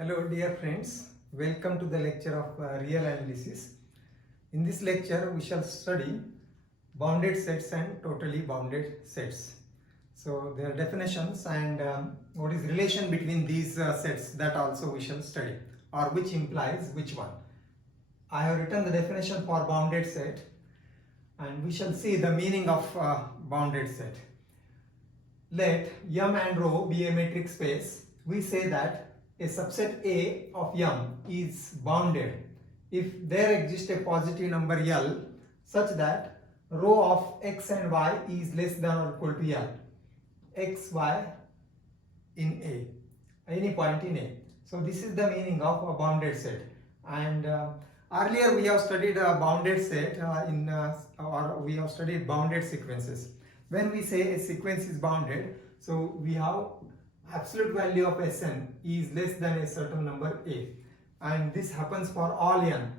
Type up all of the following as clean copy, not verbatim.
Hello dear friends, welcome to the lecture of real analysis. In this lecture we shall study bounded sets and totally bounded sets. So their definitions and what is relation between these sets, that also we shall study, or which implies which one. I have written the definition for bounded set and we shall see the meaning of bounded set. Let M and rho be a metric space. We say that a subset A of M is bounded if there exists a positive number L such that rho of x and y is less than or equal to L. X, y in A, any point in A. So this is the meaning of a bounded set. And earlier we have studied a bounded set or we have studied bounded sequences. When we say a sequence is bounded, so we have absolute value of Sn is less than a certain number A, and this happens for all n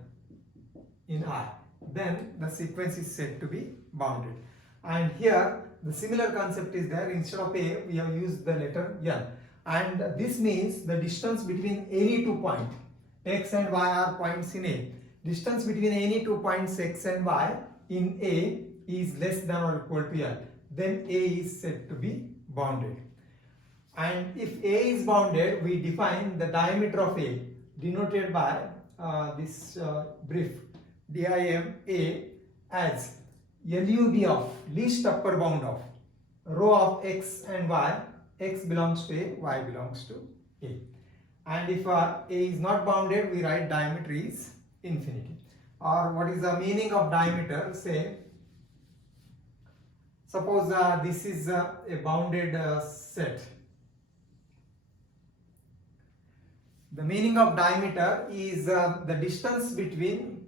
in R. Then the sequence is said to be bounded. And here the similar concept is there. Instead of A, we have used the letter N, and this means the distance between any two points, x and y are points in A. Distance between any two points x and y in A is less than or equal to L. Then A is said to be bounded. And if A is bounded, we define the diameter of A denoted by this brief dim A as LUB of least upper bound of rho of x and y. X belongs to A, y belongs to A. And if A is not bounded, we write diameter is infinity. Or what is the meaning of diameter? Say, suppose this is a bounded set. The meaning of diameter is the distance between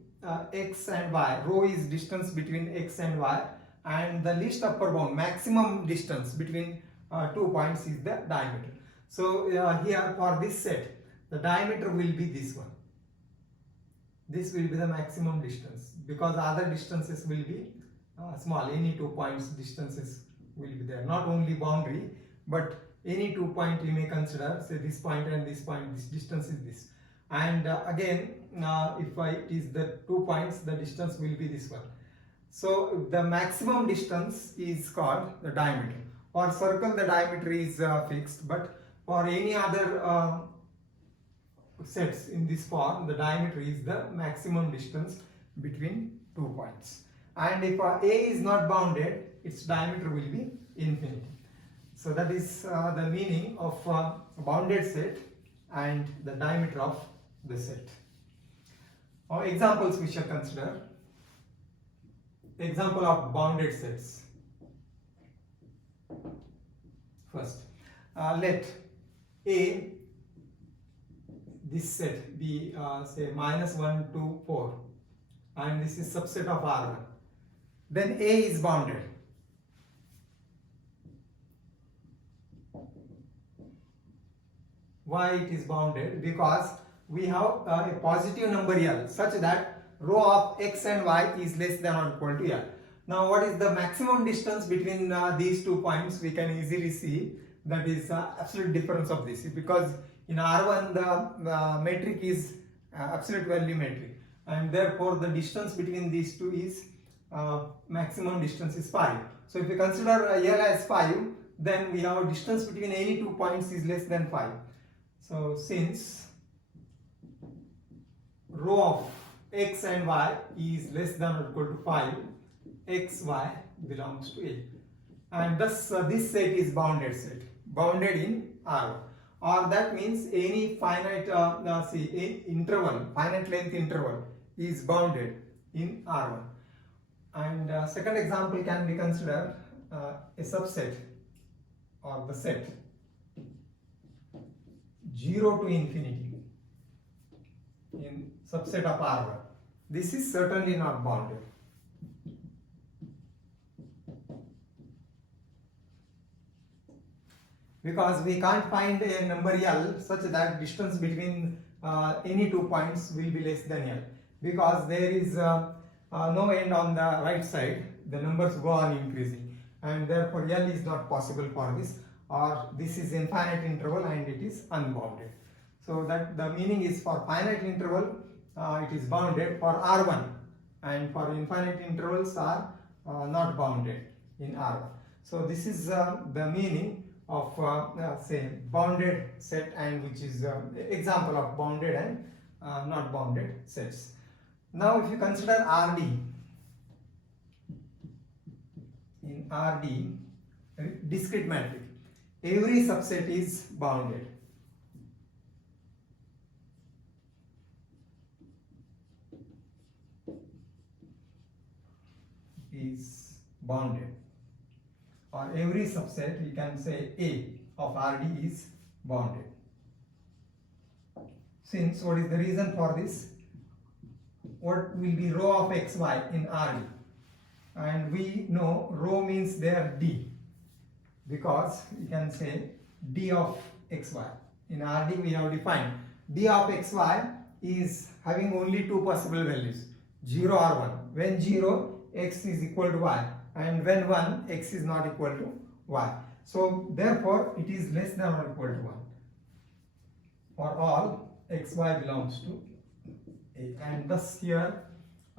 x and y. Rho is distance between x and y, and the least upper bound, maximum distance between 2 points is the diameter. So here for this set, the diameter will be this one. This will be the maximum distance, because other distances will be small. Any 2 points distances will be there. Not only boundary, but any 2 point you may consider, say this point and this point, this distance is this. And again, if it is the 2 points, the distance will be this one. So the maximum distance is called the diameter. For circle, the diameter is fixed, but for any other sets in this form, the diameter is the maximum distance between 2 points. And if A is not bounded, its diameter will be infinity. So that is the meaning of bounded set and the diameter of the set. Examples we shall consider. Example of bounded sets. First, let A, this set be say -1 to 4, and this is subset of R1. Then A is bounded. Why it is bounded? Because we have a positive number L such that rho of x and y is less than or equal to L. Now what is the maximum distance between these 2 points? We can easily see that is absolute difference of this, because in R1 the metric is absolute value metric, and therefore the distance between these two is maximum distance is 5. So if we consider L as 5, then we have a distance between any 2 points is less than 5. So since rho of x and y is less than or equal to 5, x, y belongs to A. And thus this set is bounded set, bounded in R1. Or that means any finite interval, finite length interval is bounded in R1. And second example can be considered a subset or the set 0 to infinity in subset of R1. This is certainly not bounded. Because we can't find a number L such that distance between any 2 points will be less than L. Because there is no end on the right side, the numbers go on increasing, and therefore L is not possible for this, or this is infinite interval and it is unbounded. So that the meaning is for finite interval it is bounded for R1, and for infinite intervals are not bounded in R1. So this is the meaning of say bounded set, and which is example of bounded and not bounded sets. Now if you consider RD, in RD discrete matrix, every subset is bounded. Is bounded, or every subset, you can say A of RD is bounded. Since what is the reason for this? What will be rho of xy in RD? And we know rho means there D, because you can say D of xy. In RD we have defined D of xy is having only two possible values, 0 or 1. When 0, x is equal to y, and when 1, x is not equal to y. So therefore it is less than or equal to 1 for all xy belongs to A, and thus here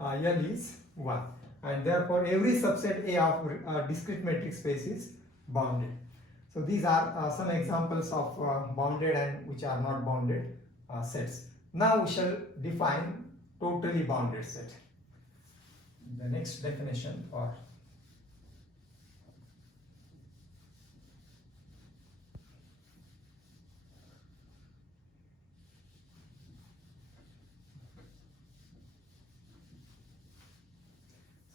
L is 1, and therefore every subset A of discrete metric space is bounded. So these are some examples of bounded and which are not bounded sets. Now we shall define totally bounded set. The next definition for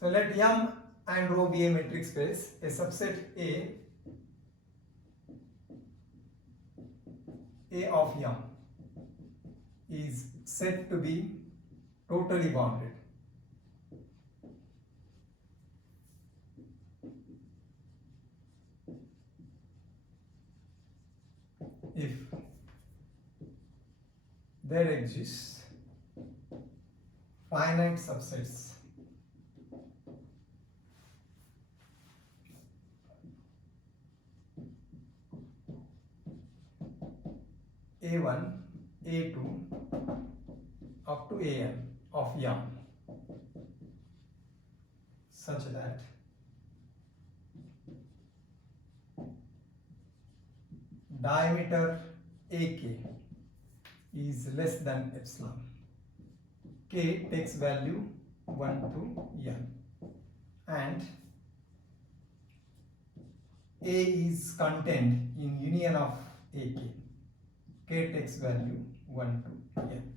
so let M and rho be a metric space. A subset A of M is said to be totally bounded if there exists finite subsets A1, A2 up to AN of M, such that diameter AK is less than epsilon. K takes value 1 to N, and A is contained in union of AK. K takes value 1 to N.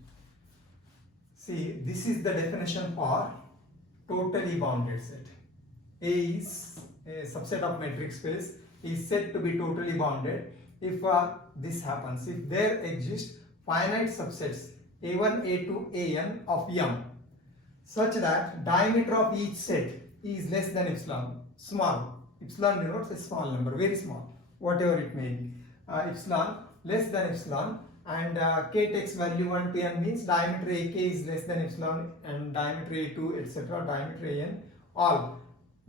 See, this is the definition for totally bounded set. A is a subset of metric space, is said to be totally bounded if this happens, if there exist finite subsets A1, A2, AN of M, such that diameter of each set is less than epsilon. Small, epsilon denotes a small number, very small, whatever it may be. Epsilon less than epsilon, and K takes value 1 to N means diameter AK is less than epsilon, and diameter A2 etc. diameter AN, all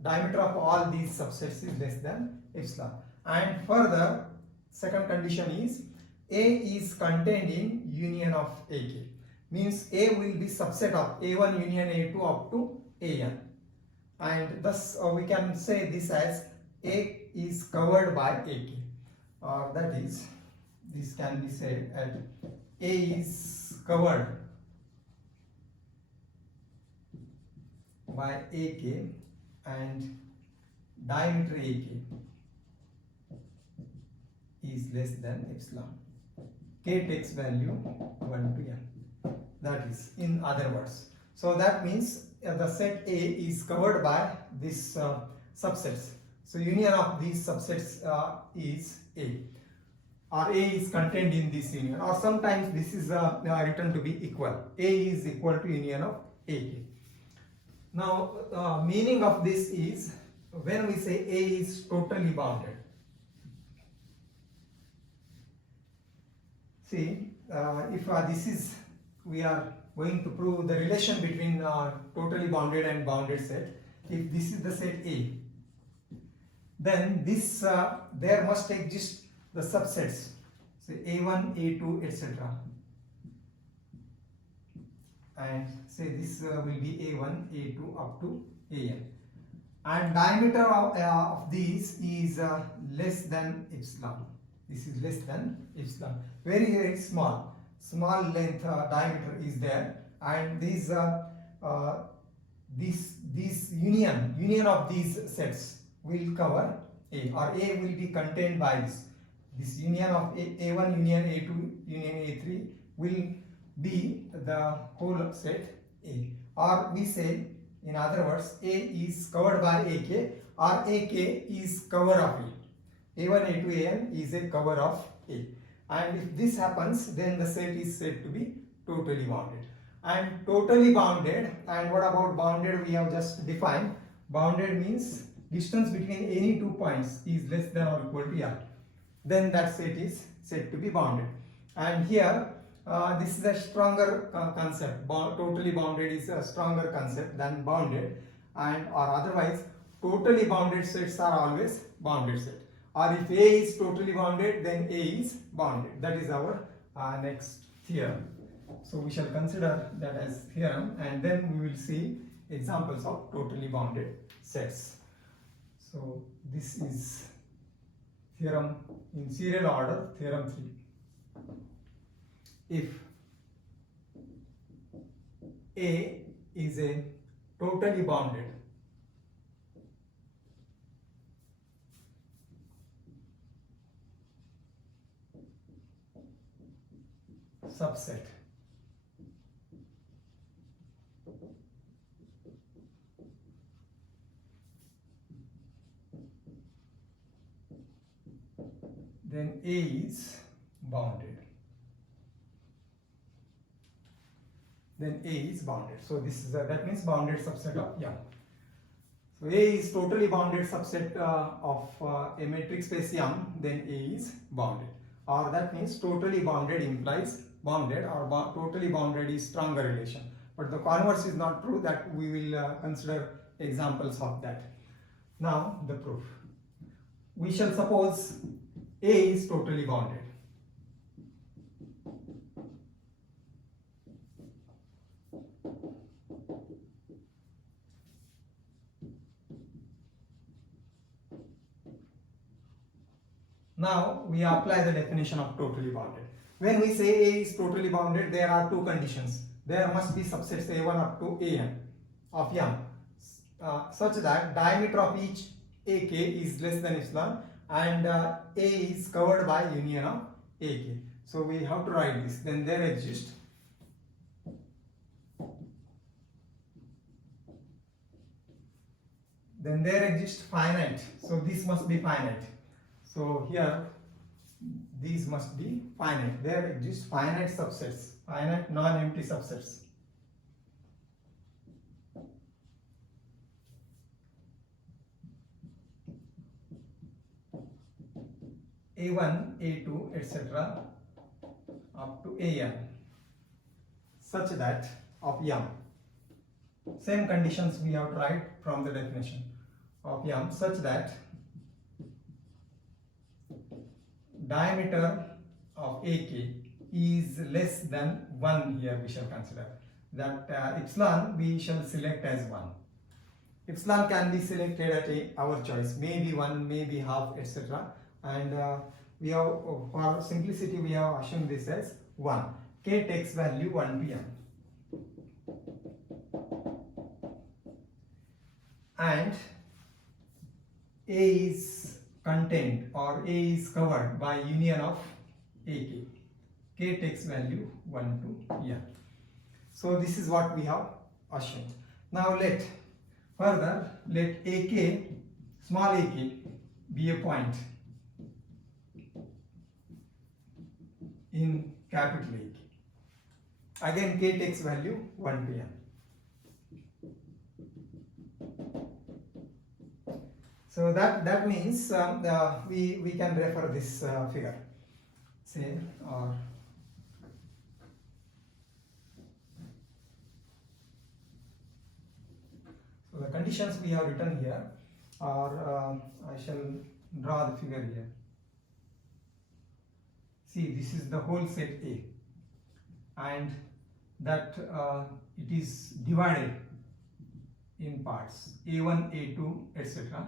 diameter of all these subsets is less than epsilon. And further, second condition is A is contained in union of AK, means A will be subset of A1 union A2 up to AN, and thus we can say this as A is covered by AK, or that is, this can be said as A is covered by AK and diameter AK is less than epsilon. K takes value 1 to N. That is, in other words. So that means the set A is covered by these subsets. So union of these subsets is A, or A is contained in this union, or sometimes this is written to be equal. A is equal to union of AK. Now, meaning of this is when we say A is totally bounded. See, if this is, we are going to prove the relation between totally bounded and bounded set. If this is the set A, then this there must exist the subsets, say A1, A2, etc. and say this will be A1, A2 up to AN, and diameter of these is less than epsilon. This is less than epsilon, very very small length diameter is there, and this union of these sets will cover A, or A will be contained by this union of A1 union A2 union A3 will be the whole set A, or we say, in other words, A is covered by AK, or AK is cover of A. A1 A2 AN is a cover of A, and if this happens, then the set is said to be totally bounded. And totally bounded, and what about bounded? We have just defined. Bounded means distance between any 2 points is less than or equal to L. Then that set is said to be bounded. And here this is a stronger concept. Totally bounded is a stronger concept than bounded, and or otherwise totally bounded sets are always bounded set. Or if A is totally bounded, then A is bounded. That is our next theorem. So we shall consider that as theorem, and then we will see examples of totally bounded sets. So this is theorem in serial order, theorem 3. If A is a totally bounded subset then A is bounded. Then A is bounded. So this is that means bounded subset of M. So A is totally bounded subset of a metric space M. Then A is bounded. Or that means totally bounded implies bounded, or totally bounded is stronger relation. But the converse is not true. That we will consider examples of that. Now the proof. We shall suppose A is totally bounded. Now we apply the definition of totally bounded. When we say A is totally bounded, there are two conditions. There must be subsets A1 up to AN of M such that diameter of each AK is less than epsilon, and A is covered by union of AK. So we have to write this. Then there exists finite. So this must be finite. So here these must be finite. There exist finite subsets, finite non-empty subsets. A1, A2, etc. up to AN, such that of M. Same conditions we have to write from the definition of M, such that diameter of AK is less than 1. Here we shall consider that epsilon we shall select as 1. Epsilon can be selected at our choice, maybe 1, maybe half, etc. And we have, for simplicity, we have assumed this as 1. K takes value 1 pm. And A is contained, or A is covered by union of AK. K takes value 1 to M. So this is what we have assumed. Now let AK, small ak, be a point in capital AK. Again, K takes value 1 to M. So that means we can refer this figure, say, or so the conditions we have written here are, I shall draw the figure here. See, this is the whole set A, and that it is divided in parts a1, a2, etc.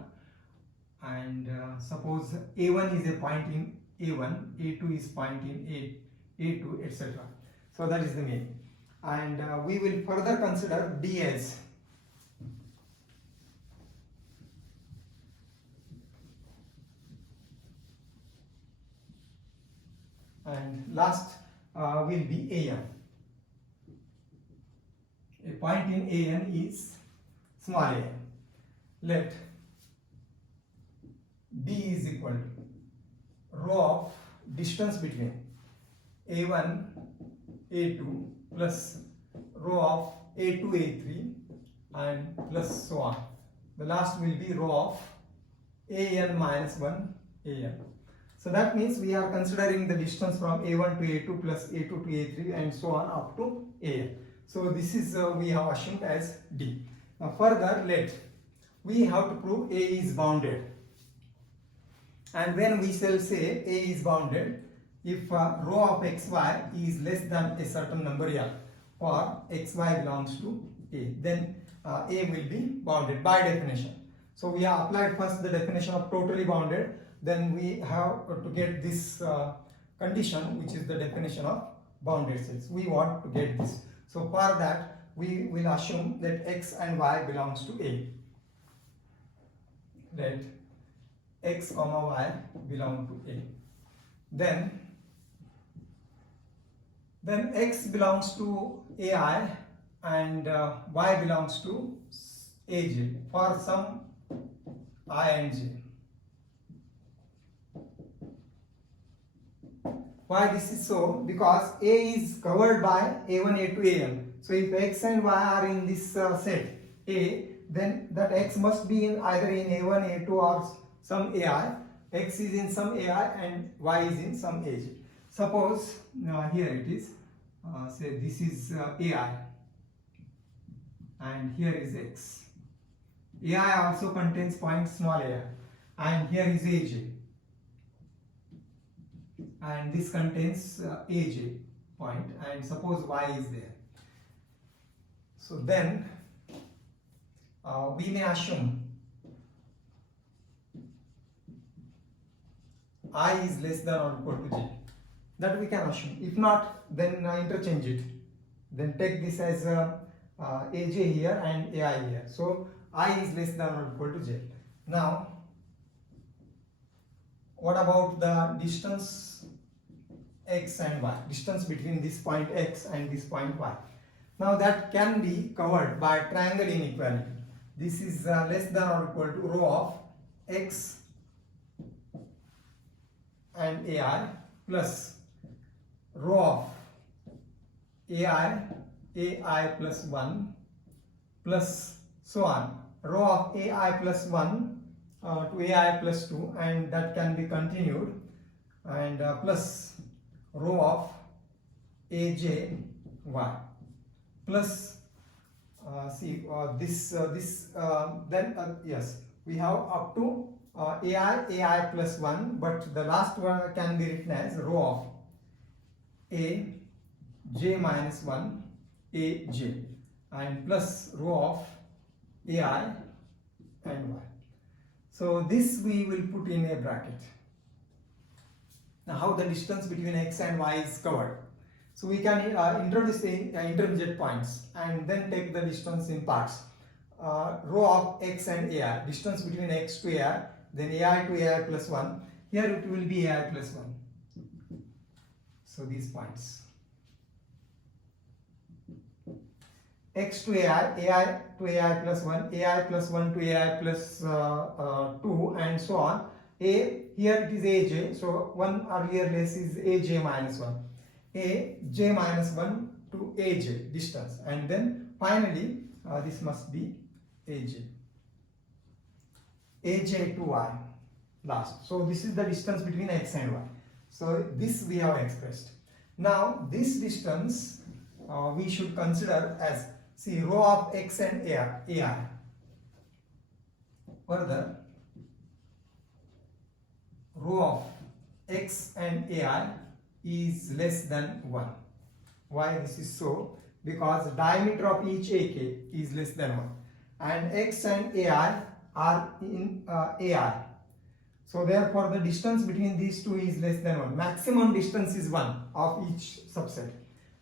And suppose a1 is a point in a1, a2 is point in a2, etc. So that is the meaning. And we will further consider D as and last will be AN. A point in AN is small a. Let D is equal to row of distance between A1, A2 plus row of A2, A3 and plus so on. The last will be row of AN minus 1 AN. So that means we are considering the distance from A1 to A2 plus A2 to A3 and so on up to AN. So this is we have assumed as D. Now further we have to prove A is bounded. And when we shall say A is bounded, if row of xy is less than a certain number L or xy belongs to A, then A will be bounded by definition. So we have applied first the definition of totally bounded, then we have to get this condition, which is the definition of bounded sets. We want to get this. So for that we will assume that x and y belongs to A. Let x comma y belong to A. Then x belongs to AI and y belongs to AJ for some I and j. Why this is so? Because A is covered by A1, A2, AN. So if x and y are in this set A, then that x must be in either in A1, A2 or some AI. X is in some AI and y is in some AJ. Suppose here it is, say this is AI and here is x. AI also contains point small a and here is AJ. And this contains AJ point and suppose y is there. So then we may assume I is less than or equal to j. That we can assume. If not, then interchange it. Then take this as AJ here and AI here. So I is less than or equal to j. Now, what about the distance x and y, distance between this point x and this point y? Now that can be covered by triangle inequality. This is less than or equal to row of x and AI plus row of AI plus 1 plus so on, row of AI plus 1 to AI plus 2, and that can be continued, and plus row of AJ y plus yes, we have up to AI plus 1, but the last one can be written as row of AJ minus 1 AJ and plus row of AI and y. So this we will put in a bracket. Now how the distance between x and y is covered? So we can introduce the intermediate points and then take the distance in parts. Row of x and AI, distance between x to AI, then AI to AI plus 1. Here it will be AI plus 1. So these points. X to AI, AI to AI plus 1, AI plus 1 to AI plus 2 and so on. Here it is AJ, so one earlier less is AJ minus 1. AJ minus 1 to AJ distance, and then finally this must be AJ. AJ to Y last. So this is the distance between x and y. So this we have expressed. Now this distance we should consider as, see, row of x and AI. Further, row of x and AI is less than 1. Why this is so? because diameter of each AK is less than 1 and X and AI are in AI. So therefore the distance between these two is less than 1. Maximum distance is 1 of each subset.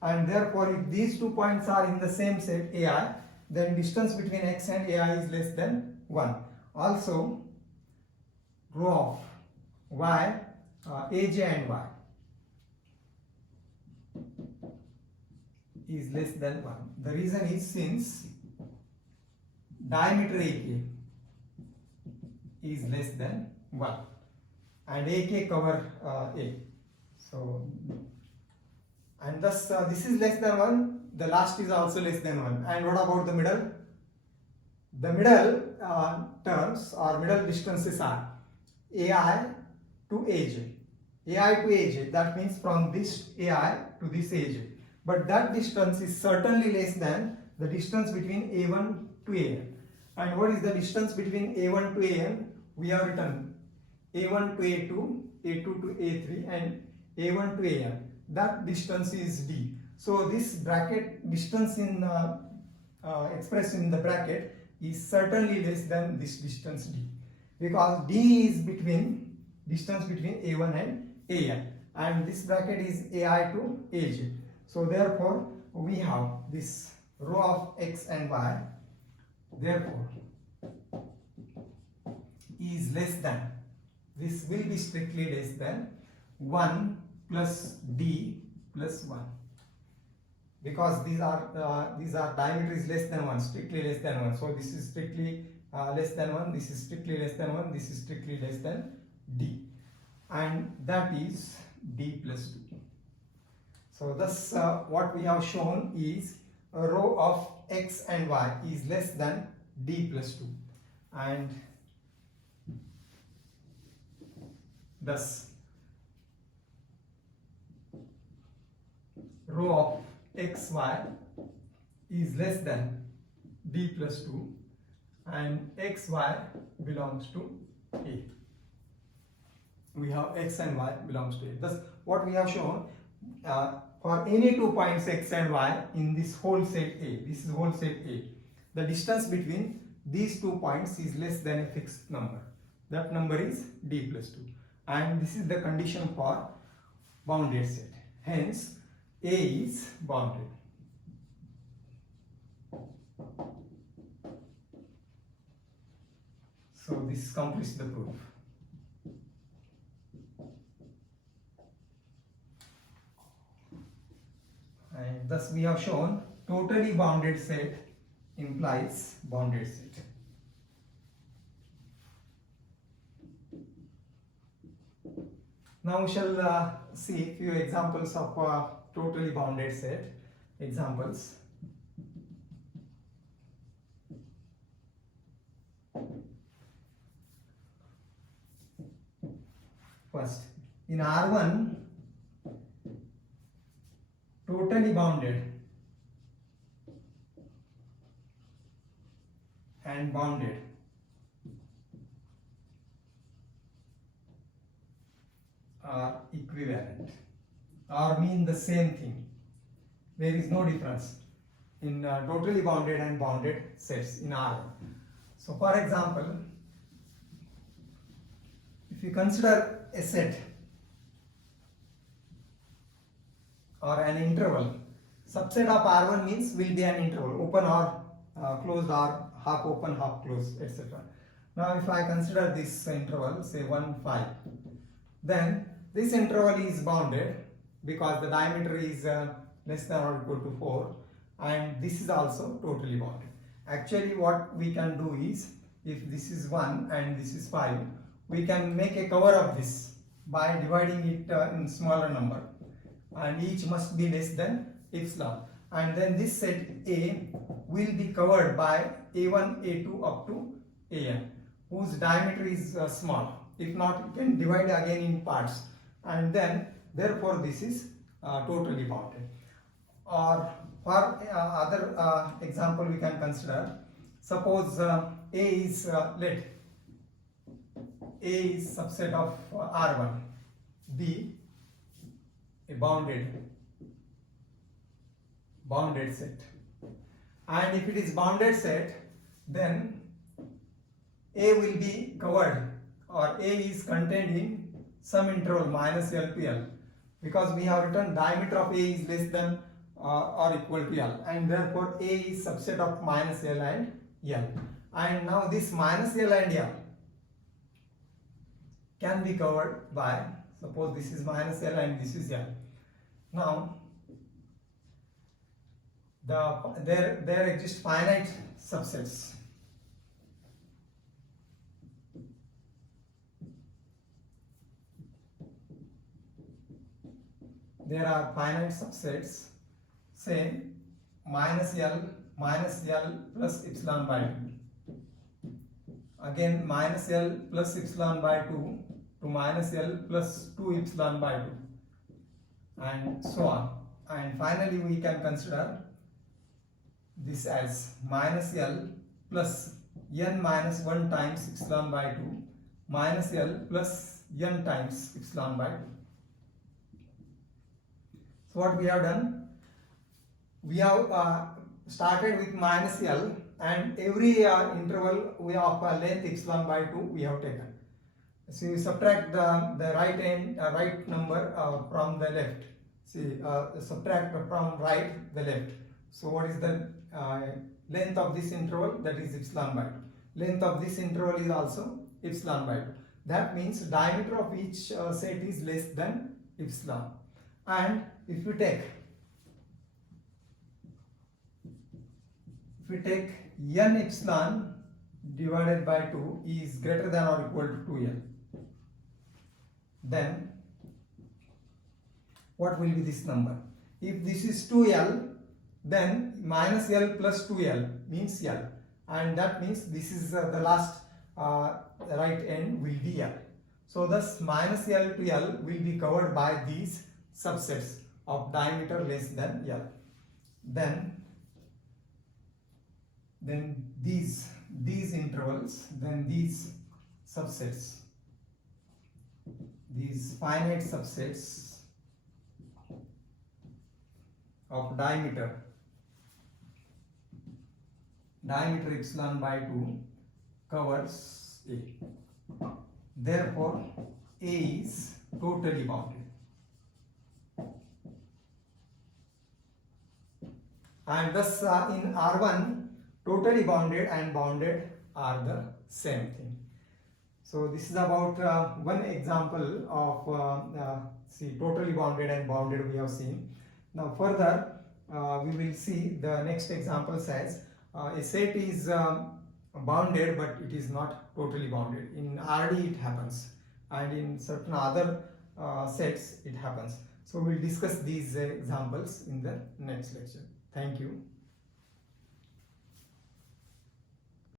And therefore if these 2 points are in the same set AI, then distance between X and AI is less than 1. Also rho of Y, AJ and Y is less than 1. The reason is since diameter AK is less than 1 and AK cover A. So and thus this is less than 1, the last is also less than 1. And what about the middle? The middle terms or middle distances are AI to AJ. AI to AJ, that means from this AI to this AJ. But that distance is certainly less than the distance between A1 to AN. And what is the distance between A1 to AN? We have written A1 to A2, A2 to A3 and A1 to AN. That distance is D. So this bracket distance in expressed in the bracket is certainly less than this distance D, because D is between distance between A1 and AN and this bracket is AI to AJ. So therefore we have this rho of X and Y therefore is less than, this will be strictly less than 1 plus D plus 1, because these are diameter is less than 1, strictly less than 1. So this is strictly less than 1, this is strictly less than 1, this is strictly less than D, and that is D plus 2. So thus what we have shown is a rho of X and Y is less than D plus 2, and thus rho of XY is less than D plus 2 and XY belongs to A. We have X and Y belongs to A. Thus what we have shown, for any 2 points X and Y in this whole set A, this is whole set A, the distance between these 2 points is less than a fixed number. That number is D plus 2, and this is the condition for bounded set. Hence A is bounded. So this completes the proof. And thus we have shown totally bounded set implies bounded set. Now we shall see few examples of totally bounded set. Examples. First, in R1, totally bounded and bounded are equivalent or mean the same thing. There is no difference in totally bounded and bounded sets in R1. So for example, if you consider a set or an interval, subset of R1 means will be an interval, open or closed or half open, half closed, etc. Now if I consider this interval, say 1, 5, then this interval is bounded because the diameter is less than or equal to 4, and this is also totally bounded. Actually what we can do is, if this is 1 and this is 5, we can make a cover of this by dividing it in smaller number, and each must be less than epsilon, and then this set A will be covered by A1, A2 up to AN, whose diameter is small. If not, you can divide again in parts, and then therefore this is totally bounded. Or for other example we can consider, suppose A is let A is subset of R1, B a bounded bounded set. And if it is bounded set, then A will be covered, or A is contained in some interval minus L to L, because we have written diameter of A is less than or equal to L, and therefore A is subset of minus L and L. And now this minus L and L can be covered by, suppose this is minus L and this is L. Now there exist finite subsets. There are finite subsets, say minus L plus epsilon by 2. Again minus L plus epsilon by 2 to minus L plus 2 epsilon by 2, and so on. And finally we can consider this as minus L plus n minus 1 times epsilon by 2 minus L plus n times epsilon by 2. So what we have done, we have started with minus L, and every interval we have length epsilon by 2 we have taken. So you subtract the right number from the left. See, subtract from right the left. So what is the length of this interval? That is epsilon by 2. Length of this interval is also epsilon by 2. That means diameter of each set is less than epsilon. And if we take n epsilon divided by 2 is greater than or equal to 2L, then what will be this number? If this is 2L, then minus L plus 2L means L, and that means this is the last right end will be L. So thus minus L to L will be covered by these subsets of diameter less than L. Then these intervals, then these subsets, these finite subsets of diameter epsilon by 2 covers A. Therefore A is totally bounded. And thus in R1, totally bounded and bounded are the same thing. So this is about one example of totally bounded and bounded we have seen. Now further we will see the next example says a set is bounded but it is not totally bounded. In RD it happens, and in certain other sets it happens. So we will discuss these examples in the next lecture. Thank you.